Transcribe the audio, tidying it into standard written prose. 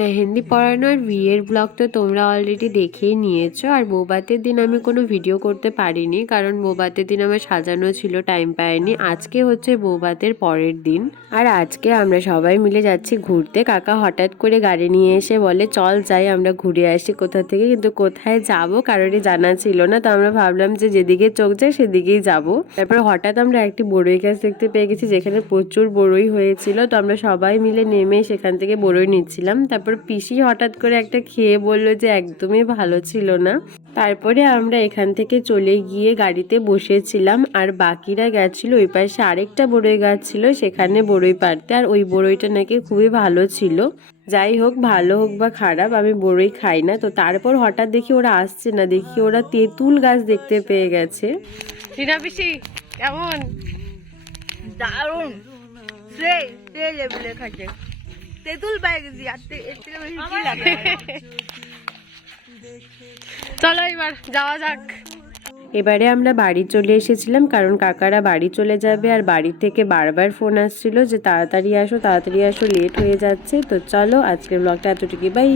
মেহেন্দি পরানো আর বিয়ের ব্লগ তো তোমরা অলরেডি দেখেই নিয়েছো। আর বৌভাতের দিন আমি কোনো ভিডিও করতে পারিনি, কারণ বৌভাতের দিন আমার সাজানো ছিল, টাইম পাইনি। আজকে হচ্ছে বৌভাতের পরের দিন, আর আজকে আমরা সবাই মিলে যাচ্ছি ঘুরতে। কাকা হঠাৎ করে গাড়ি নিয়ে এসে বলে চল যাই আমরা ঘুরে আসি কোথা থেকে, কিন্তু কোথায় যাব কারোরই জানা ছিল না। তো আমরা ভাবলাম যে যেদিকে চোখ যায় সেদিকেই যাব। তারপর হঠাৎ আমরা একটি বড়ই গাছ দেখতে পেয়ে গেছি, যেখানে প্রচুর বড়ই হয়েছিল। তো আমরা সবাই মিলে নেমে সেখান থেকে বড়ই নিচ্ছিলাম। তারপর পিসি হঠাৎ করে একটা খেয়ে বললো যে একদমই ভালো ছিল না। তারপরে আমরা এখান থেকে চলে গিয়ে গাড়িতে বসেছিলাম, আর বাকিরা গেছিল ওই পাশে আরেকটা বড়ই গাছ ছিল, সেখানে বড়ই পাড়তে। আর ওই বড়ইটা নাকি খুবই ভালো ছিল। যাই হোক, ভালো হোক বা খারাপ, আমি বড়ই খাই না। তো তারপর হঠাৎ দেখি ওরা আসছে না, দেখি ওরা তেঁতুল গাছ দেখতে পেয়ে গেছে। টিনা পিসি কেমন? দারুণ, সেই লেভেলে খাচ্ছে। তেঁতুল পাই গেছি, আর এর থেকে বেশি কি লাগে? চলো এবার যাওয়া যাক। এবারে আমরা বাড়ি চলে এসেছিলাম, কারণ কাকারা বাড়ি চলে যাবে। আর বাড়ি থেকে বারবার ফোন আসছিল যে তাড়াতাড়ি আসো তাড়াতাড়ি আসো, লেট হয়ে যাচ্ছে। তো চলো আজকের ব্লগটা এতটুকুই, বাই।